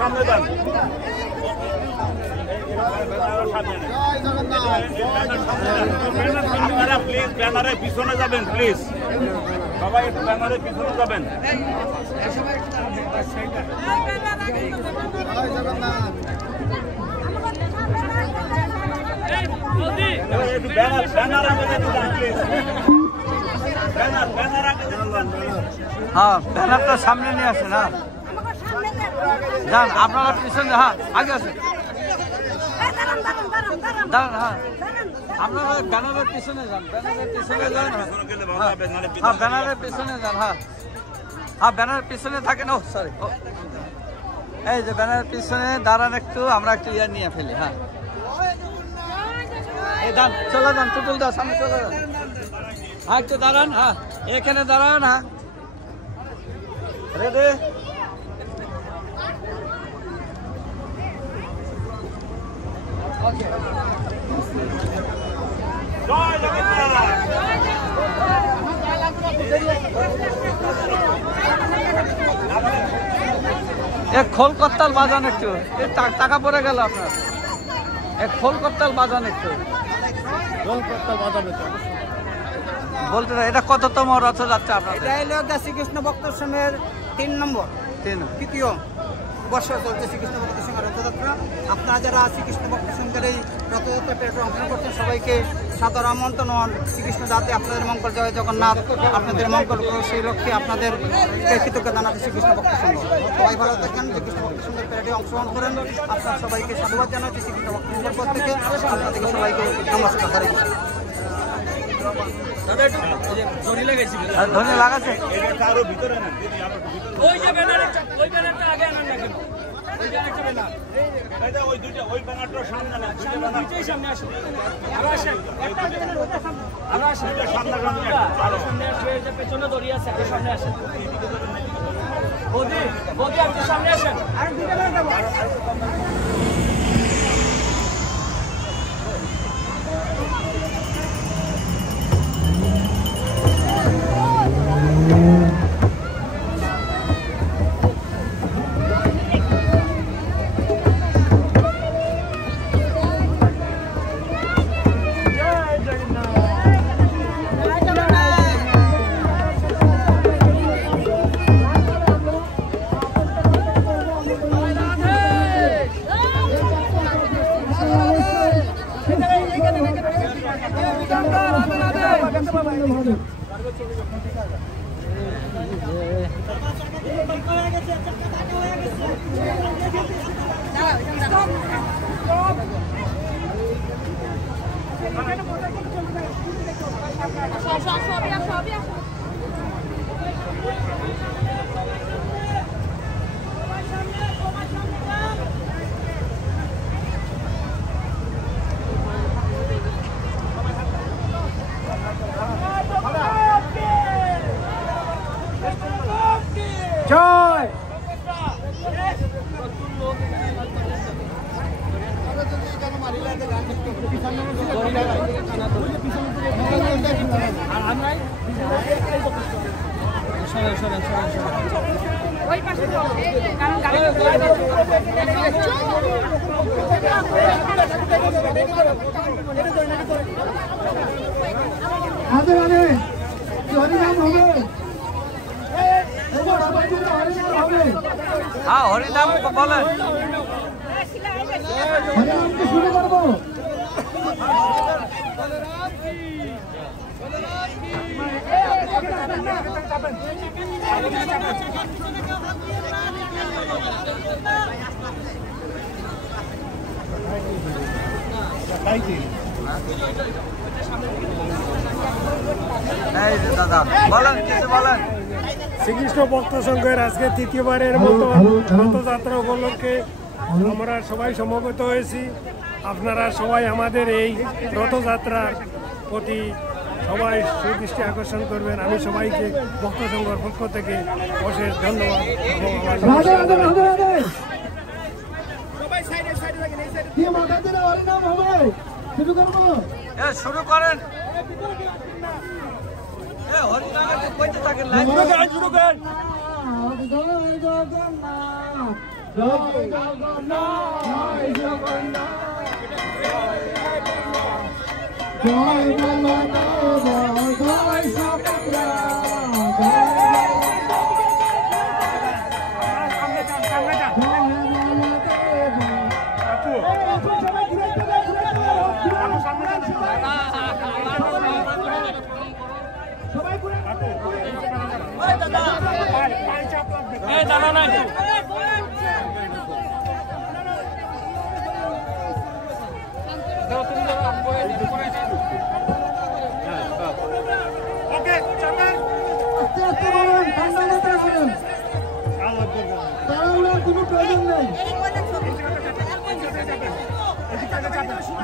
সামনে দেন আপনারা প্লিজ ব্যানারের পিছনে যাবেন, প্লিজ সবাই একটু ব্যানারের পিছনে যাবেন। হ্যাঁ, ব্যানারটা সামনে নিয়ে আসে না, যান আপনারা পিছনে। হ্যাঁ, আগে আসেন, দাঁড়ান। হ্যাঁ, আপনারা ব্যানারের পিছনে যান, ব্যানারের পিছনে যান। হ্যাঁ, ব্যানারের পিছনে যান। হ্যাঁ হ্যাঁ, ব্যানারের পিছনে থাকেন। ও সরি, এই যে ব্যানারের পিছনে দাঁড়ান একটু, আমরা একটু ইয়ে নিয়ে ফেলি। হ্যাঁ, এই দান, চলে যান, টুটুল দা সামনে চলে যান। হ্যাঁ, একটু দাঁড়ান। হ্যাঁ, এখানে দাঁড়ান। হ্যাঁ, রেডি। এক খোল করতাল বাজান একটু, টাকা পড়ে গেল আপনার। এক খোল করতাল বাজান একটু, খোল করতাল বাজাবে তো বলতে। এটা কততম রথযাত্রা আপনার? এটা হলো শ্রীকৃষ্ণ ভক্ত সংঘের 3 নম্বর, তৃতীয় বর্ষ চলছে শ্রীকৃষ্ণ ভক্ত সংঘের রথযাত্রা। আপনারা যারা শ্রীকৃষ্ণ ভক্ত সংঘের এই রথযাত্রা পেটে অংশগ্রহণ করছেন সবাইকে সাদর আমন্ত্রণ। শ্রীকৃষ্ণ যাতে আপনাদের মঙ্গল, জয় জগন্নাথ, আপনাদের মঙ্গল করো সেই লক্ষ্যে আপনাদের কৃতজ্ঞতা জানাতে শ্রীকৃষ্ণ ভক্ত সংঘ। সবাই ভালো থাকেন, শ্রীকৃষ্ণ ভক্ত সংঘের পেটে অংশগ্রহণ করেন। আপনার সবাইকে সাধুবাদ জানাচ্ছি শ্রীকৃষ্ণ ভক্ত সংঘের পর থেকে। আপনাদেরকে সবাইকে নমস্কার করে ধনী লাগাচ্ছে। পেছনে দড়িয়ে আছে, আরো সামনে আসেন। বৌদি, বৌদি আপনি সামনে আসেন। জয় হ্যাঁ, হরিনাম বলেন। হরিনামকে শুরু করবো। এই যে দাদা বলেন, কিছু বলেন। শ্রীকৃষ্ণ ভক্ত সংঘের আজকে তৃতীয়বারের মতো রথযাত্রা উপলক্ষে আমরা সবাই সমবেত হয়েছি। আপনারা সবাই আমাদের এই রথযাত্রার প্রতি সবাই সুদৃষ্টি আকর্ষণ করবেন। আমি সবাইকে ভক্ত সংঘের পক্ষ থেকে অশেষ ধন্যবাদ। শুরু করেন। হরিনামে কইতে থাকেন, লাইভ শুরু করেন। জয় জগন্নাথ, জয় জগন্নাথ, জয় জগন্নাথ, জয় বলদেব, জয় সুভদ্রা,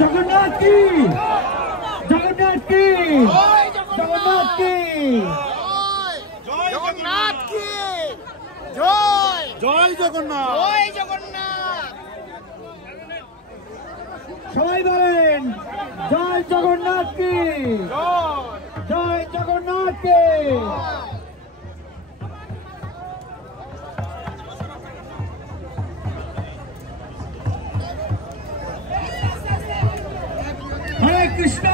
জগন্নাথ কি, জগন্নাথ কি, জগন্নাথ কি, জগন্নাথ কি জয়, জয় জগন্নাথ, জয় জগন্নাথ। সবাই বলেন জয় জগন্নাথ কি, জয় জগন্নাথ কি। হরে কৃষ্ণ,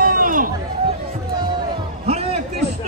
হরে Krishna,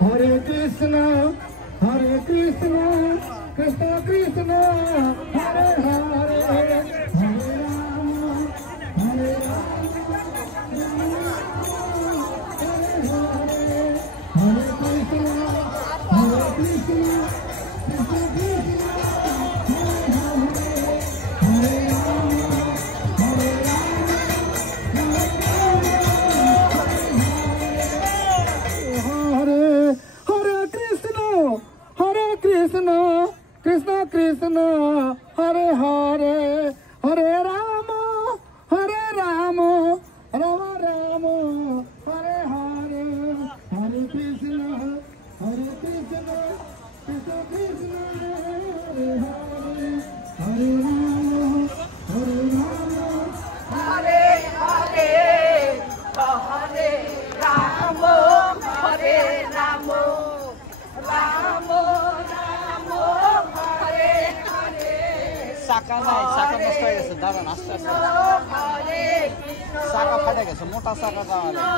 Hare Krishna, Hare Krishna, Krishna Krishna, Hare Hare, Hare Rama, Hare Rama, Hare Krishna, Hare Krishna, Krishna Krishna, Hare Rama, Hare Rama, Hare Krishna, Krishna Krishna, Hare Hare, Hare Rama, Hare Rama, Rama Rama, Hare Hare, Hare Krishna, Hare Krishna, Krishna Krishna, Hare Hare, Hare Rama, Hare Rama, Hare Hare, Hare Rama, Hare Rama, Rama Rama, Hare Hare. চাকা নাই, চাকা নষ্ট হয়ে গেছে, দাঁড়ান আস্তে আস্তে। চাকা ফাটে গেছে, মোটা চাকা দেওয়া লাগে।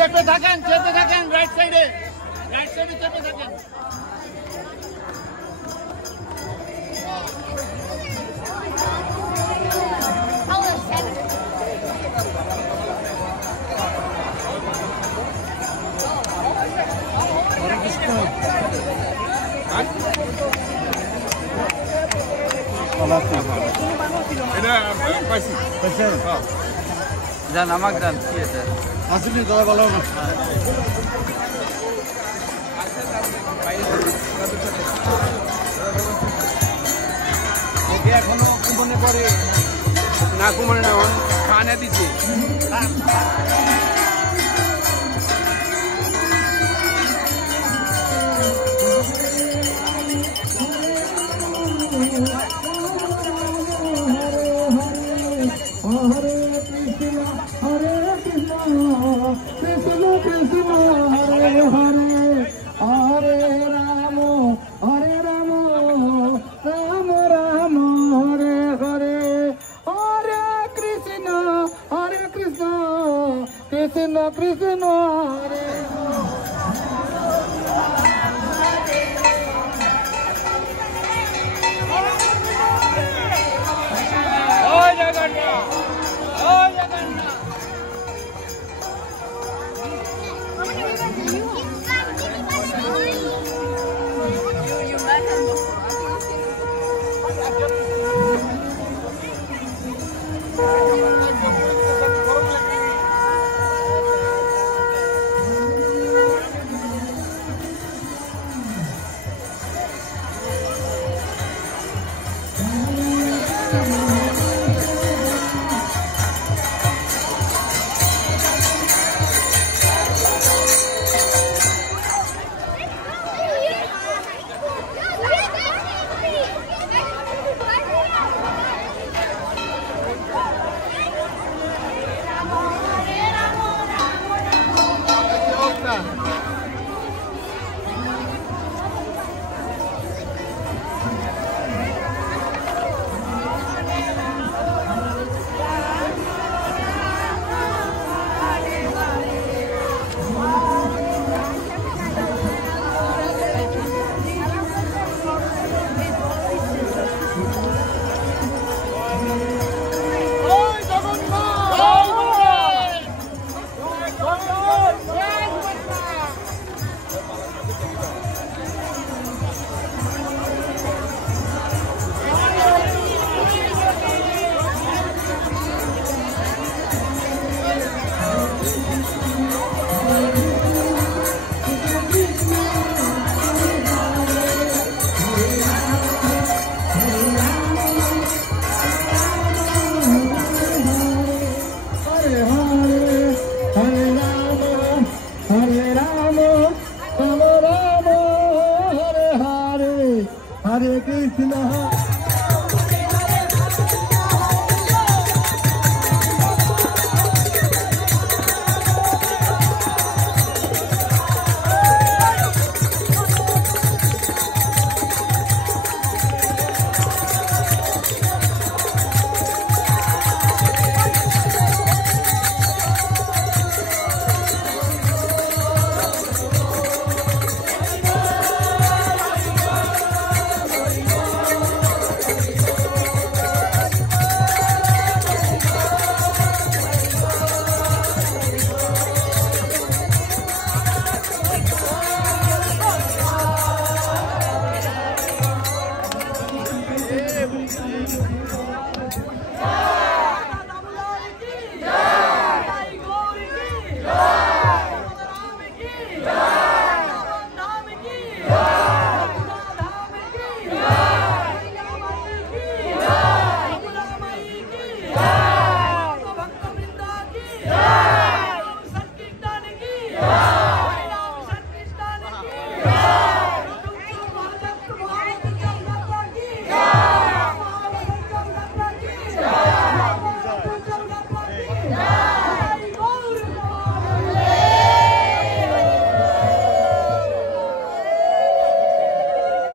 চেপে থাকেন রাইট সাইডে চেপে থাকেন। যান আমাকে যান কি আছে আসলে দাদা ভালো না এখনো কুমনে করে না কুমনে না খানে দিচ্ছে Krishna Krishna Hare জয় জগন্নাথ